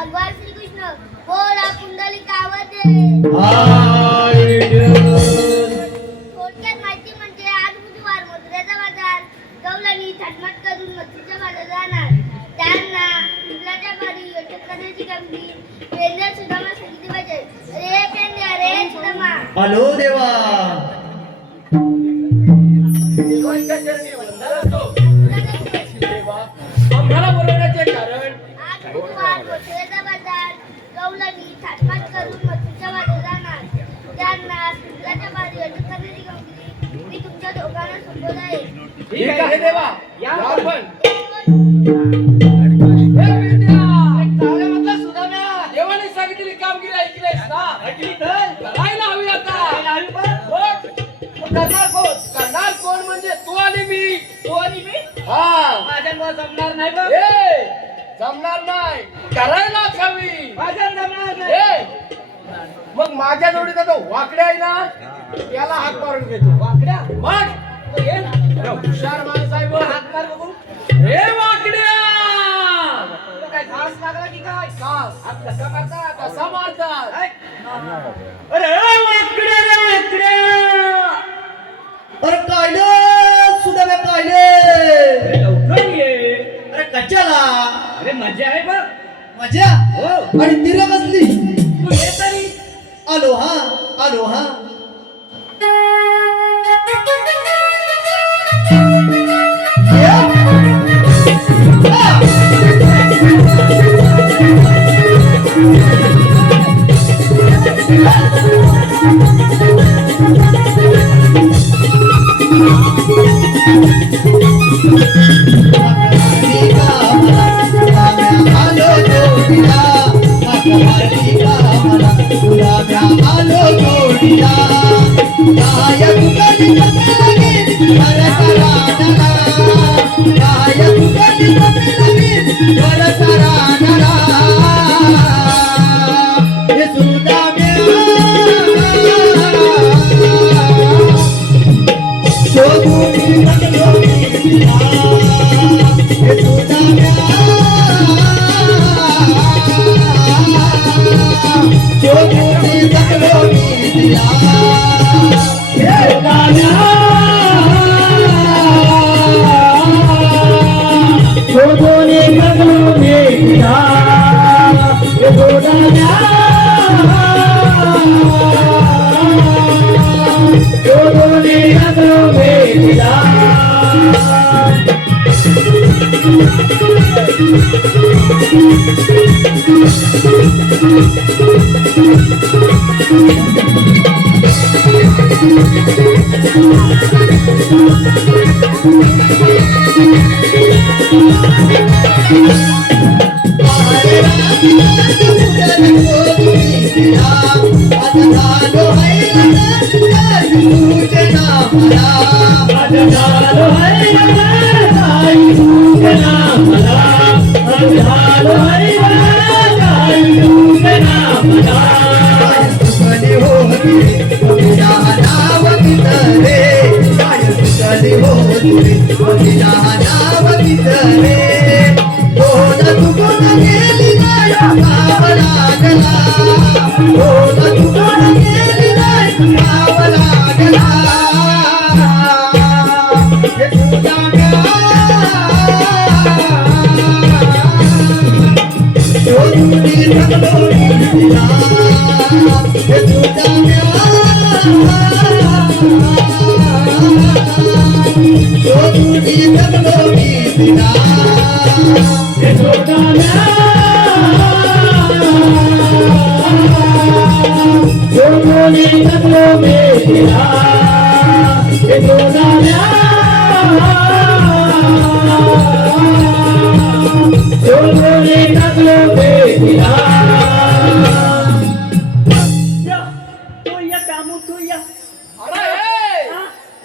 भगवान श्री कृष्ण बोला पुंडलिकावते। थोडक्यात माहिती म्हणजे आज बुधवार मथुरेचा बाजार गवळणी थाटमाट करून मच्छीच्या बाजार जाणार त्यांना फुलाच्या बारी योजक करण्याची कामगिरी पेंद्या सुदामा सांगितली पाहिजे। रे पेंद्या रे सुदामा हॅलो देवा देवांच्या चरणी वंदन असो। देवा आम्हाला बोलवण्याचे कारण आज बुधवार मथुरेचा बाजार गवळणी थाटमाट करून मच्छीच्या बाजार जाणार त्यांना फुलाच्या बारी योजक करण्याची कामगिरी मी तुमच्या दोघांना सोबत आहे। ठीक आहे देवा या आपण देवाने सांगितलेली कामगिरी ऐकलीस ना? ऐकली तर करायला हवी आता। करणार कोण म्हणजे तू आणि मी। हा माझ्या जमणार नाही बघ जमणार नाही करायलाच हवी। माझ्या जमणार नाही मग माझ्या जोडीचा तो वाकड्या आहे ना याला हाक मारून घेतो। वाकड्या मग ये ना हुशार माणूस आहे बघ। हात मार बघू हे वाकड्या तुला काय घास लागला की काय सास हात कसा मारता कसा मारतात? अरे वाकड्या रे वाकड्या अरे कायले सुद्धा कायले लवकर ये अरे कच्च्याला अरे मजा आहे बघ मजा हो आणि तिला बसली तू ये तरी आलो हा आलो हा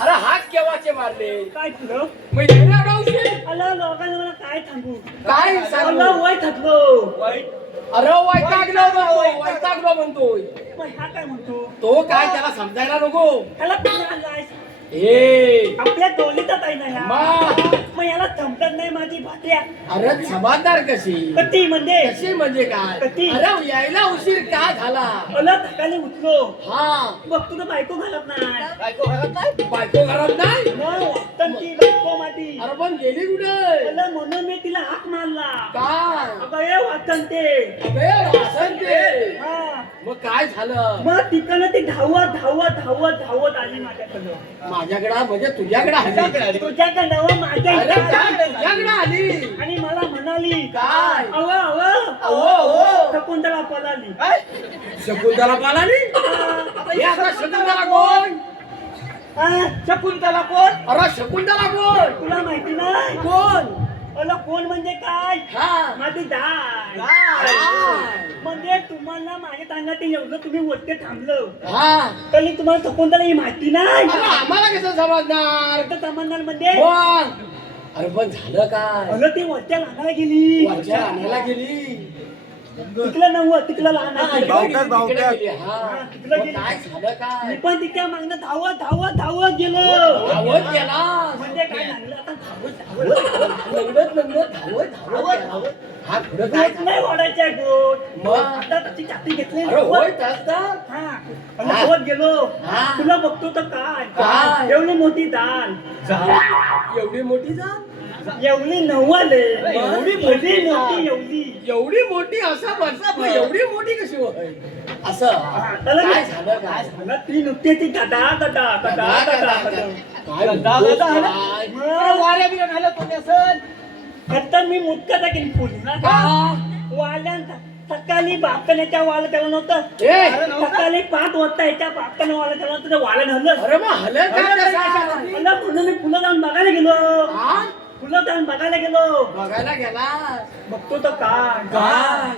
अरे हात केव्हाचे मारले? काय तुला मग येणार गावशी? अला लोकांना मला काय सांगू काय सांगू? मला वय थकलो अरे वैतागलो म्हणतोय. मग हा काय म्हणतो तो काय त्याला समजायला नको. त्याला कुठे आणलायस ए आपल्या टोलीतच आहे ना ह्या. मा. मग याला थंबत नाही माझी भात्या. अरे जबाबदार कशी कधी म्हणजे कशी म्हणजे काय कधी? अरे यायला उशीर का झाला मला थकाली उठलो. हा बघ तुला बायको घालत नाही. बायको घरात नाही मग वाटतं ती बायको माझी. अरे पण गेली कुठे मला म्हणून मी तिला हाक मारला. काय अगं ये वाचन ते. अबे वासन ते हा. मग काय झालं मग तिकडनं ती धावत धावत धावत धावत आली माझ्याकडं. माझ्याकडे म्हणजे तुझ्याकडे आली तुझ्याकडं व माझ्या अरे इकडं काय आली. तुझ्याकडे आली आणि मला म्हणाली काय? अव अव अहो, अहो. शकुंतला पळाली. शकुंतला पालानी हे आता शकुंतला कोण हा? शकुंतला कोण अरे शकुंतला कोण तुला माहिती नाही कोण अला कोण म्हणजे काय हा माझी दाय. काय? म्हणजे तुम्हाला माझ्या अंगात एवढं तुम्ही वरती थांबलं हा तरी तुम्हाला शकुंतला ही माहिती नाही. अरे आम्हाला कसं समजणार आता समजणार म्हणजे कोण अरे पण झालं काय अगं ती वरच्या लहानाला गेली. वरच्या आणायला गेली तिकडं नव्हतं तिकडं लहान आहे. तिकडे गेली. हा. तिकडे मग गेली. काय झालं मी काय पण तिच्या मागणं धावत धावत धावत गेलो. धावत गेला म्हणजे काय झालं आता धावत धावत लंगडत लंगडत धावत गेला. हा पुढं काय गोट नाही वाढायच्या गोट. मग? आता त्याची छाती घेतली. अरे होय तसं का? हा. आणि धावत गेलो. हा. तुला बघतो तर काय काय? एवढी मोठी दाल एवढी मोठी जा एवढी नव्वद आहे. एवढी एवढी मोठी एवढी. एवढी मोठी असं बरसा पण एवढी मोठी कशी होय असं हा, त्याला काय मी- झालं काय मला ती नुकती ती गदा गदा गदा गदा गदा. काय बोलतोस काय? आता मी मुटका टाकेन फुल ना का? वाल्यांचा सकाळी बापण्याच्या वाला तेव्हा नव्हतं. ए! सकाळी 5 वाजता याच्या बापकानं वाला तेव्हा नव्हतं. ते वाला धरलं. अरे मग हलत काय तसा? मला म्हणून मी फुलं जाऊन बघायला गेलो. हा? फुलं जाऊन बघायला गेलो. बघायला गेला बघतो तर काय काय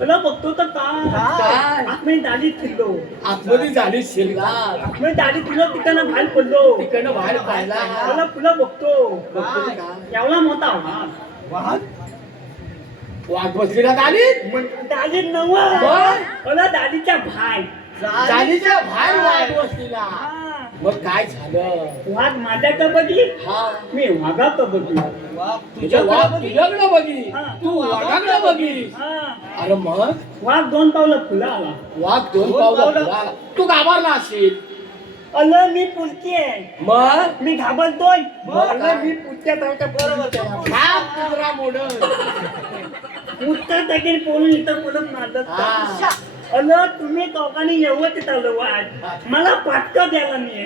मला बघतो तर काय काय? आतमध्ये दाढीत फिरलो. आतमध्ये झाली शिरगार आतमध्ये दाढीत फिरलो तिकडनं बाहेर पडलो. तिकडनं बाहेर पाहिला मला फुलं बघतो. बघतो ते काय? एवढा मोठा वाघ बसलेला दालीत दाढीत नव्हतं. मग? मला दाढीच्या बाहेर. जालीच्या बाहेर वाघ बसलेला हा. मग काय झालं वाघ माझ्या कबड्डी हा मी वाघा कबड्डी. तुझ्या वाघ तुझ्याकडे बघी हा. तू वाघाकडे बघी हा. अरे मग वाघ 2 पावलं फुला आला. वाघ 2 पावलं फिरायला. तू घाबरला असेल अलं मी पुलकी आहे. मग मी घाबरतोय. मग काय? अलं मी पुढच्या बरोबर हा कुत्रा मोडल उत्तर टाकेल पोळून इथं बोलत मारत. हा. अलं तुम्ही दोघांनी एवढं तिथं आलं वाट मला पाटका द्यायला नाही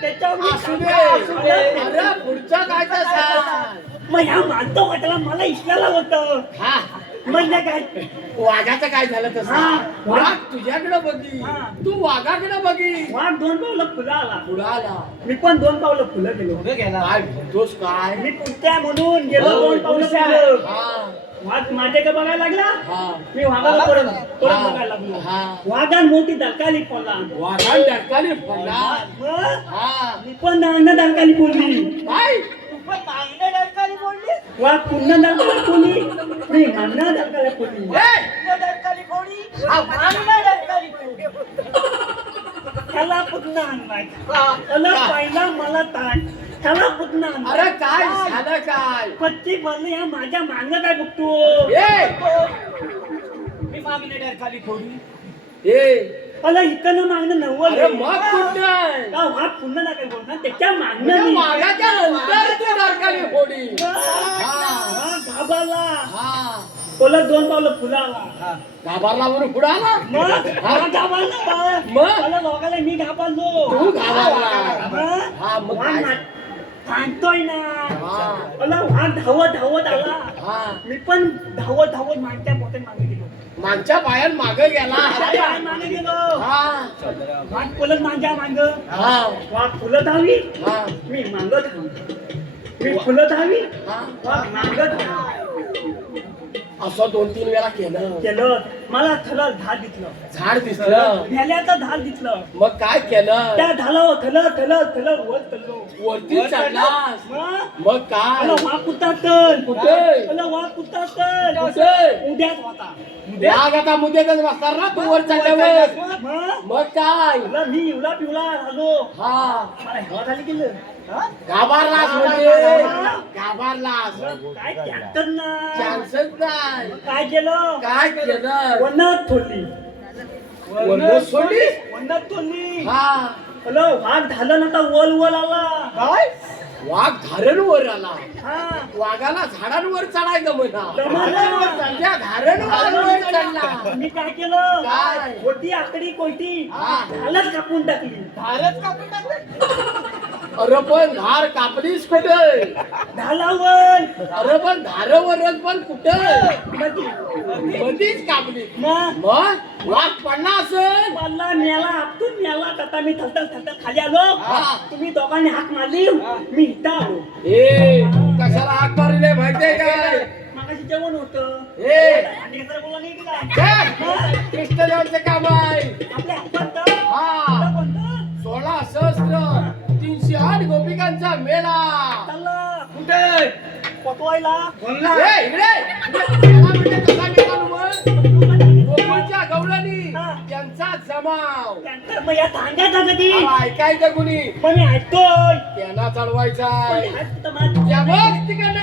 त्याच्यावर मी असू दे असू दे. अरे पुढचं काय तर सांग. मग ह्या मानतो वाटला मला इशलाला होतं. हा म्हणजे काय वाघाचं काय झालं तसं हा. वाघ तुझ्याकडे बघी हा. तू वाघाकडे बघी वाघ 2 पावलं फुलं आला. पुढं आला मी पण 2 पावलं फुलं गेलो. काय म्हणतोस काय मी पुढच्या म्हणून गेलो हो, 2 पावलं पुढच्या. फुलं. हा वाघ माझ्याकडे बघायला लागला. हा मी वाघाला परत परत हा. बघायला लागलो. हा. वाघान मोठी दरकाली पडला. वाघान डरकाली पडला मग हा मी पण दांगणं दरकाली बोलली. काय वाघ पुन्हा दरकाली बोलली. मी मागणं दरकाली बोलली. त्याला पुन्हा आणलाय. त्याला पहिला मला ताण. त्याला पुन्हा आणलाय. अरे काय झालं काय पच्ची बनली या माझ्या मागणं काय बघतो. मला इकडनं मागणं नव्वद अरे आहे. मग कुठं का वाघ पुन्हा नका बोल ना त्याच्या मागणं तुझ्या मी. मागाच्या नंतर तू डरकाली फोडी वाघ घाबरला. हा बोलत 2 पावलं फुलं आला. घाबरला म्हणून पुढे आला मग वाघ घाबरला. मग? मला लोकांना मी घाबरलो. तू घाबरला हा मग वाघ काय? सांगतोय ना. हा मला वाघ धावत धावत आला. हा मी पण धावत धावत मागच्या पोटे मागे गेलो. मागच्या पायात मागे गेला पाय मागे गेलो. हा वाघ बोलत माझ्या माग. हा वाघ फुलं धावी. हा मी मागत धावी. मी फुलं धावी. हा वाघ मागत धावी. असं 2-3 वेळा केलं केलं. मला थलं धाल दिसलं. झाड दिसलं भेल्याचं धाल दिसलं. मग काय केलं त्या धालावर थलं थलं थलं वर चढलो. वरती चढलास मग मग काय मला वाघ कुठं तर. कुठे? मला वाघ कुठं तर. कुठे? उद्याच होता वाघ आता मुद्द्यातच बसणार ना तू वर चढल्यावर. मग मग काय? तुला मी इवला पिवला झालो हा मला हेवा झाली गेलं हा? घाबरलास म्हणजे घाबरलास. काय ट्रॅक्टर ना चान्सच नाही. काय केलं काय केलं? वनात थोडली वनच सोडली? वनात थोडली हा हॅलो वाघ झालं ना आता वल वल आला काय? वाघ धारणवर आला. हा वाघाला झाडांवर चढायचं म्हणा. जमाना. त्या धारणवर चढला. मी काय केलं काय? होती आकडी कोयती हा. झालंच कापून टाकली धारच कापून टाकली. अरे पण धार कापलीस कुठे? ढालावर अरे पण धारवरच पण कुठे? मधी मधीच कापली. मग मग वाघ पडला असेल. मला मेला आपटून मेला आता मी थलथल थलथल खाली आलो हा. तुम्ही दोघांनी हाक मारली मी इथं आलो ए कशाला हाक मारले माहितीये काय? मागाशी जेवण होतं ए आणि जरा बोला नाही दिला छे! कृष्णदेवाचं काम आहे. आपल्या हातात हा कोणतं 16 सहस्त्र 308 गोपिकांचा मेळा. चाललं कुठे पटवायला ए, इकडे मेळा म्हणजे कसा निघालो मग? गोकुळच्या गवळणी हा. त्यांचा जमाव. त्यांचं मग या सांगायचं कधी अहो, ऐकायचं कुणी? मग मी ऐकतोय त्यांना चढवायचा पण आहे. आज तर मला त्या बघ तिकडनं